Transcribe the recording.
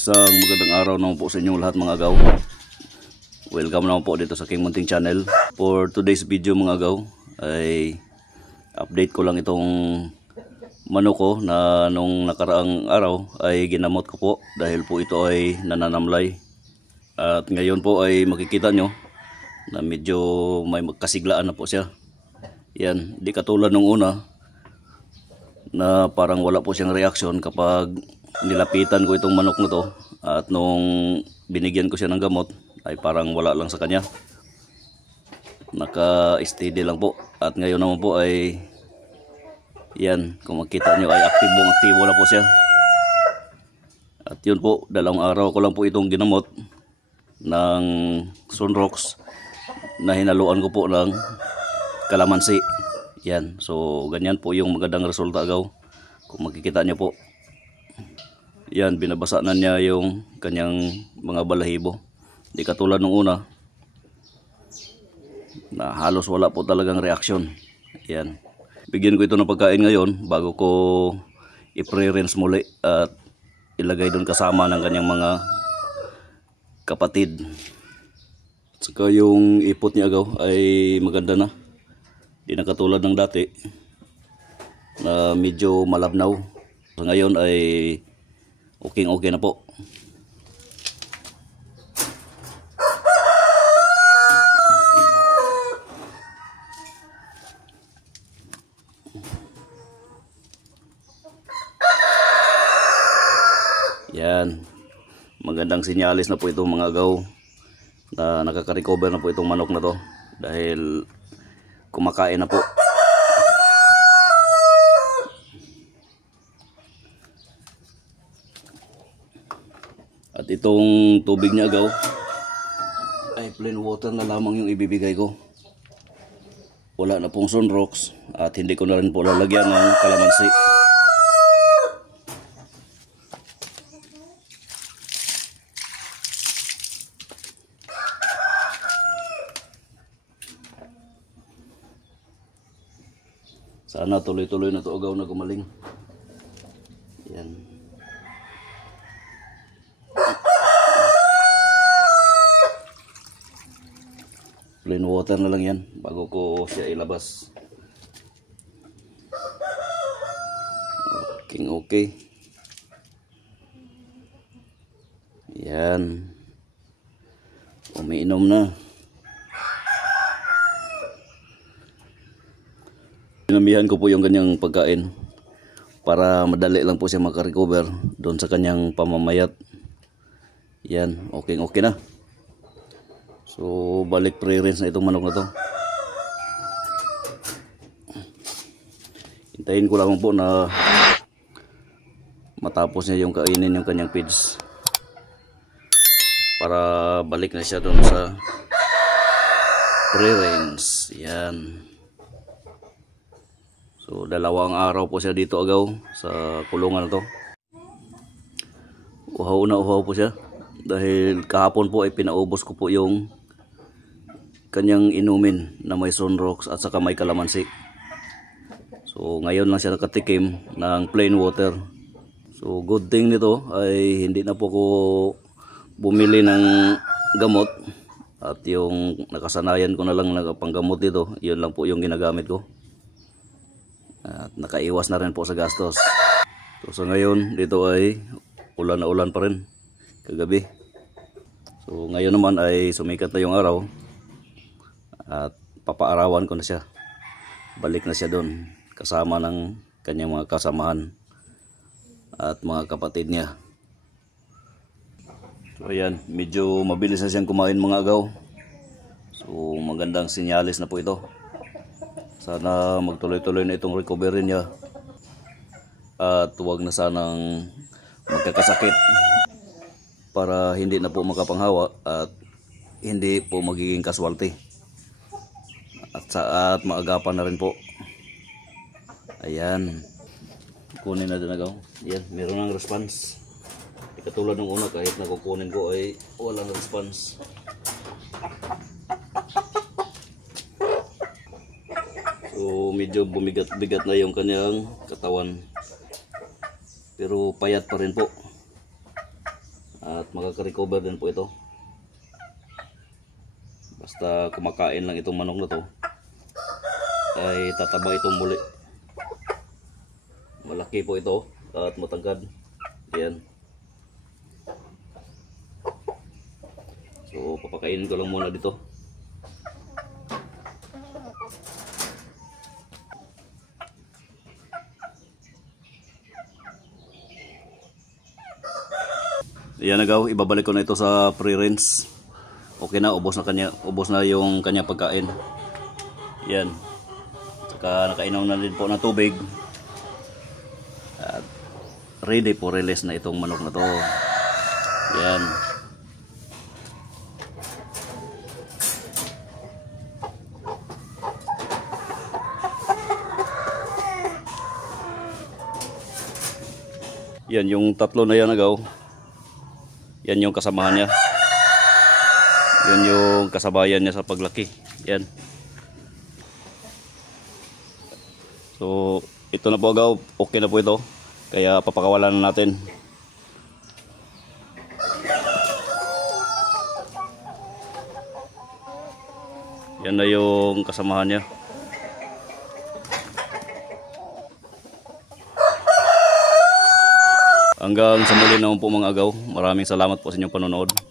Isang magandang araw naman po sa inyong lahat mga agaw. Welcome naman po dito sa King Munting Channel. For today's video mga agaw ay update ko lang itong manok ko na nung nakaraang araw ay ginamot ko po dahil po ito ay nananamlay. At ngayon po ay makikita nyo na medyo may kasiglaan na po siya. Yan, di katulad nung una na parang wala po siyang reaction kapag nilapitan ko itong manok na to, at nung binigyan ko siya ng gamot ay parang wala lang sa kanya, naka-steady lang po. At ngayon naman po ay yan, kung makita nyo ay aktibo na po siya. At yun po, dalawang araw ko lang po itong ginamot ng Sunrox na hinaluan ko po ng kalamansi. Yan, so ganyan po yung magandang resulta agaw. Kung makikita nyo po, yan, binabasa na niya yung kanyang mga balahibo. Di katulad nung una na halos wala po talagang reaksyon. Yan, bigyan ko ito ng pagkain ngayon bago ko i-pre-rinse muli at ilagay doon kasama ng kanyang mga kapatid. Saka yung ipot niya agaw ay maganda na, di na katulad ng dati na medyo malabnaw. So ngayon ay okay na po. Yan, magandang sinyalis na po itong mga agaw na nakaka-recover na po itong manok na to dahil kumakain na po. At itong tubig niya agaw ay plain water na lamang yung ibibigay ko. Wala na pong Sunrox at hindi ko na rin po lalagyan ng kalamansi. Sana tuloy-tuloy na to agaw na gumaling. Yan. Plain water na lang yan bago ko siya ilabas. Okay. Yan. Umiinom na. Pinamihan ko po yung kanyang pagkain para madali lang po siya makarecover doon sa kanyang pamamayat. Yan, okay na. So balik pre-rinse na itong manok na to. Hintayin ko lang po na matapos niya yung kainin yung kanyang feeds para balik na siya doon sa pre-rinse. Yan. So dalawang araw po siya dito agaw sa kulungan na to. Uhaw po siya dahil kahapon po ay pinaubos ko po yung kanyang inumin na may Sunrox at saka may kalamansi. So ngayon lang siya nakatikim ng plain water. So good thing nito ay hindi na po ko bumili ng gamot at yung nakasanayan ko na lang panggamot dito, yun lang po yung ginagamit ko. At nakaiwas na rin po sa gastos. So sa ngayon dito ay ulan na ulan pa rin kagabi. So ngayon naman ay sumikat na yung araw at papaarawan ko na siya. Balik na siya doon kasama ng kanyang mga kasamahan at mga kapatid niya. So ayan, medyo mabilis na siyang kumain mga agaw. So magandang sinyalis na po ito. Sana magtuloy-tuloy na itong recovery niya at huwag na sanang magkakasakit para hindi na po makapanghawa at hindi po magiging casualty at maagapan na rin po. Ayan, kunin na din agaw. Yan, meron ng response. Di katulad ng una, kahit nakukunin ko ay walang response. So medyo bumigat-bigat na yung kanyang katawan, pero payat pa rin po. makaka-recover din po ito. Basta kumakain lang itong manok na to ay tataba itong muli. Malaki po ito at matangkad. Yan. So papakainin ko lang muna dito. Yan agaw, ibabalik ko na ito sa pre-rinse. Okay na, ubos na yung kanya pagkain. Yan. Saka nakainom na din po ng tubig. At ready for release na itong manok na to. Yan. Yan yung tatlo na yan agaw. Yan yung kasamahan niya. Yan yung kasabayan niya sa paglaki. Yan. So, ito na po agaw. Okay na po ito. Kaya papakawalan na natin. Yan na yung kasamahan niya. Hanggang sa muli naman po mga agaw. Maraming salamat po sa inyong panonood.